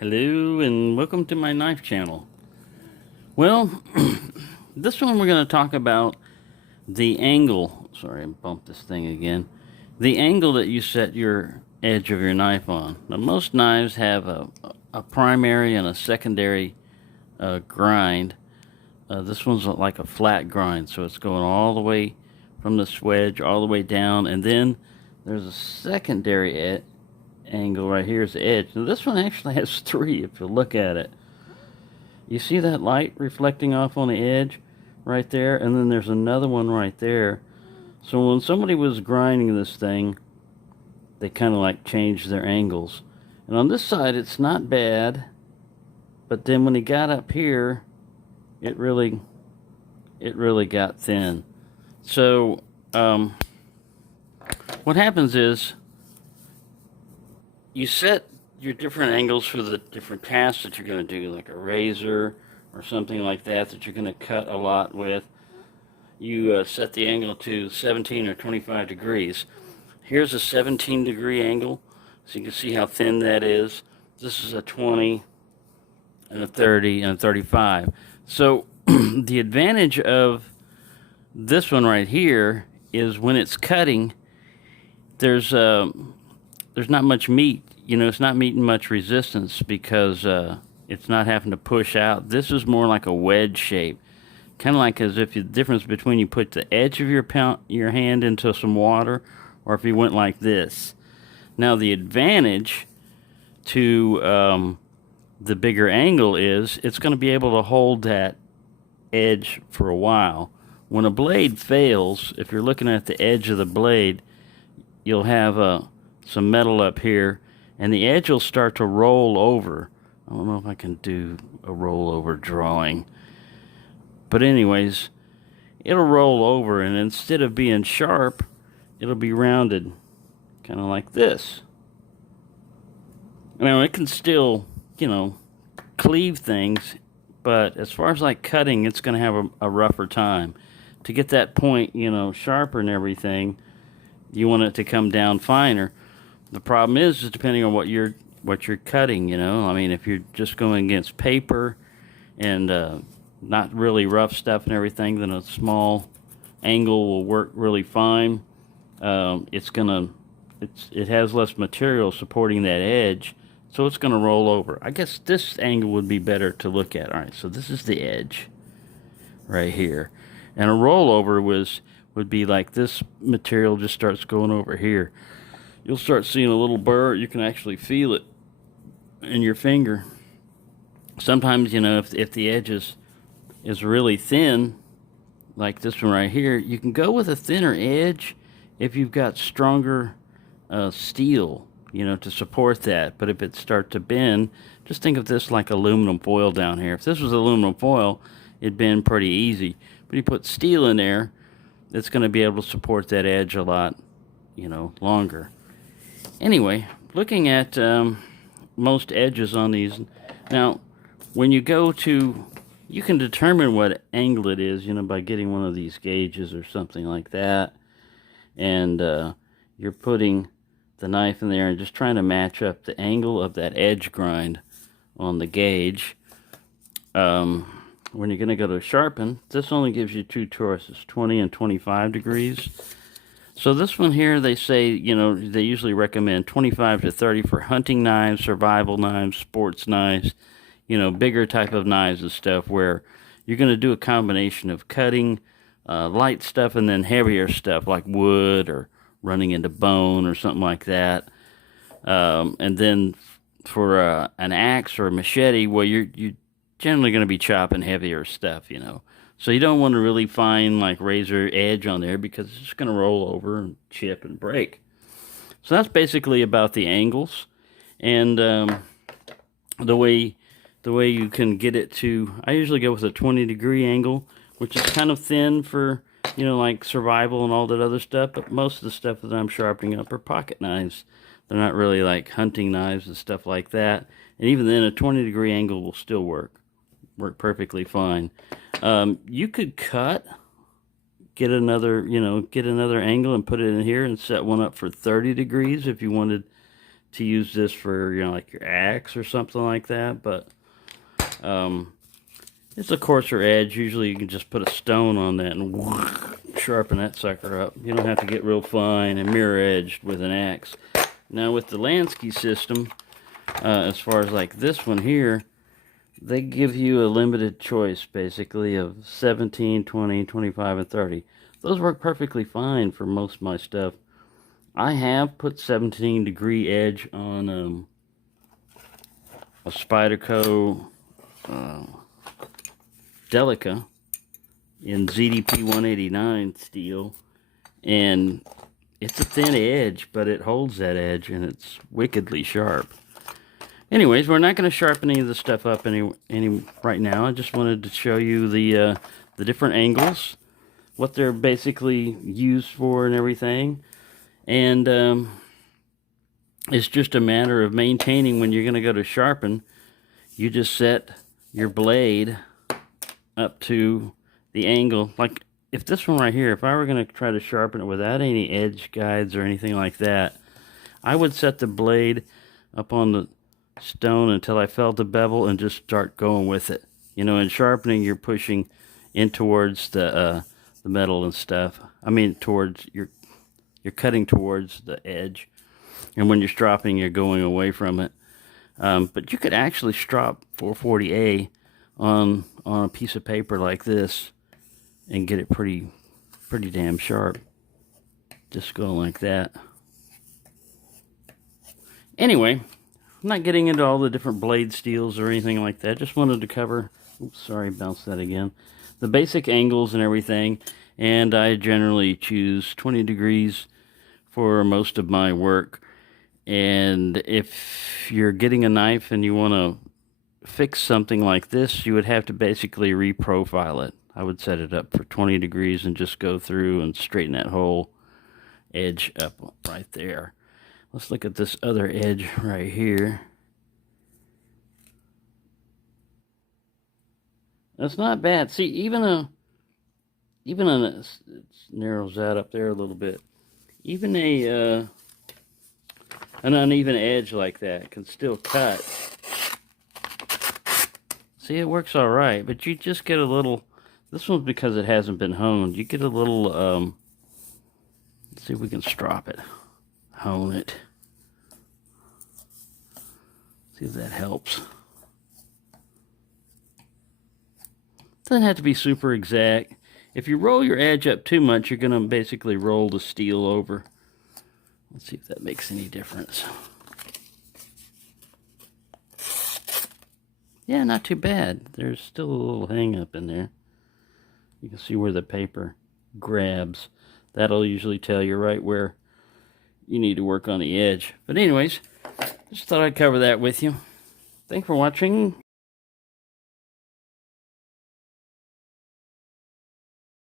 Hello and welcome to my knife channel. Well, this one we're going to talk about the angle. Sorry, I bumped this thing again. The angle that you set your edge of your knife on. Now, most knives have a primary and a secondary grind. This one's like a flat grind, so it's going all the way from the wedge all the way down, and then there's a secondary angle right here is the edge. Now this one actually has three if you look at it. You see that light reflecting off on the edge right there, and then there's another one right there. So when somebody was grinding this thing, they kind of like changed their angles. And on this side it's not bad, but then when he got up here, it really got thin. So what happens is you set your different angles for the different tasks that you're going to do, like a razor or something like that you're going to cut a lot with. You set the angle to 17 or 25 degrees. Here's a 17 degree angle, so you can see how thin that is. This is a 20 and a 30 and a 35. So the advantage of this one right here is when it's cutting, there's not much meat. You know, it's not meeting much resistance because it's not having to push out. This is more like a wedge shape, kind of like as if the difference between you put the edge of your hand into some water, or if you went like this. Now the advantage to the bigger angle is it's going to be able to hold that edge for a while. When a blade fails, if you're looking at the edge of the blade, you'll have some metal up here, and the edge will start to roll over. I don't know if I can do a rollover drawing, but anyways, it'll roll over, and instead of being sharp, it'll be rounded, kind of like this. Now it can still, cleave things, but as far as like cutting, it's going to have a rougher time. To get that point, sharper and everything, you want it to come down finer. The problem is depending on what you're cutting. I mean, if you're just going against paper and not really rough stuff and everything, then a small angle will work really fine. It has less material supporting that edge, so it's going to roll over. I guess this angle would be better to look at. All right, so this is the edge right here, and a rollover would be like this material just starts going over here. You'll start seeing a little burr. You can actually feel it in your finger. Sometimes, if the edge is really thin, like this one right here, you can go with a thinner edge if you've got stronger steel, to support that. But if it starts to bend, just think of this like aluminum foil down here. If this was aluminum foil, it'd bend pretty easy. But you put steel in there, it's going to be able to support that edge a lot, longer. Anyway, looking at most edges on these, now when you go to, you can determine what angle it is, by getting one of these gauges or something like that, and you're putting the knife in there and just trying to match up the angle of that edge grind on the gauge. When you're going to go to sharpen, this only gives you two choices, 20 and 25 degrees. So this one here, they say, they usually recommend 25 to 30 for hunting knives, survival knives, sports knives, bigger type of knives and stuff where you're going to do a combination of cutting light stuff and then heavier stuff like wood or running into bone or something like that. And then for an axe or a machete, well, you're generally going to be chopping heavier stuff, So you don't want to really find like razor edge on there because it's just going to roll over and chip and break. So that's basically about the angles and the way you can get it to. I usually go with a 20-degree angle, which is kind of thin for like survival and all that other stuff. But most of the stuff that I'm sharpening up are pocket knives. They're not really like hunting knives and stuff like that. And even then, a 20-degree angle will still work perfectly fine. You could get another angle and put it in here and set one up for 30 degrees if you wanted to use this for, like your axe or something like that, but it's a coarser edge. Usually you can just put a stone on that and sharpen that sucker up. You don't have to get real fine and mirror edged with an axe. Now with the Lansky system, as far as like this one here, they give you a limited choice basically of 17, 20, 25, and 30. Those work perfectly fine for most of my stuff. I have put 17-degree edge on a Spyderco Delica in ZDP 189 steel, and it's a thin edge, but it holds that edge, and it's wickedly sharp. Anyways, we're not going to sharpen any of the stuff up any right now. I just wanted to show you the different angles, what they're basically used for and everything. And it's just a matter of maintaining when you're going to go to sharpen. You just set your blade up to the angle. Like if this one right here, if I were going to try to sharpen it without any edge guides or anything like that, I would set the blade up on the stone until I felt the bevel and just start going with it. In sharpening, you're pushing in towards the metal and stuff. I mean, towards you're cutting towards the edge, and when you're stropping, you're going away from it. But you could actually strop 440A on a piece of paper like this and get it pretty damn sharp. Just go like that. Anyway, I'm not getting into all the different blade steels or anything like that. Just wanted to cover, oops, sorry, bounce that again, the basic angles and everything. And I generally choose 20 degrees for most of my work. And if you're getting a knife and you want to fix something like this, you would have to basically reprofile it. I would set it up for 20 degrees and just go through and straighten that whole edge up right there. Let's look at this other edge right here. That's not bad. See, even it narrows that up there a little bit. Even an uneven edge like that can still cut. See, it works all right, but you just get a little. This one's because it hasn't been honed. You get a little. Let's see if we can strop it. Hone it. See if that helps. Doesn't have to be super exact. If you roll your edge up too much, you're going to basically roll the steel over. Let's see if that makes any difference. Yeah, not too bad. There's still a little hang up in there. You can see where the paper grabs. That'll usually tell you right where you need to work on the edge. But anyways, just thought I'd cover that with you. Thanks for watching.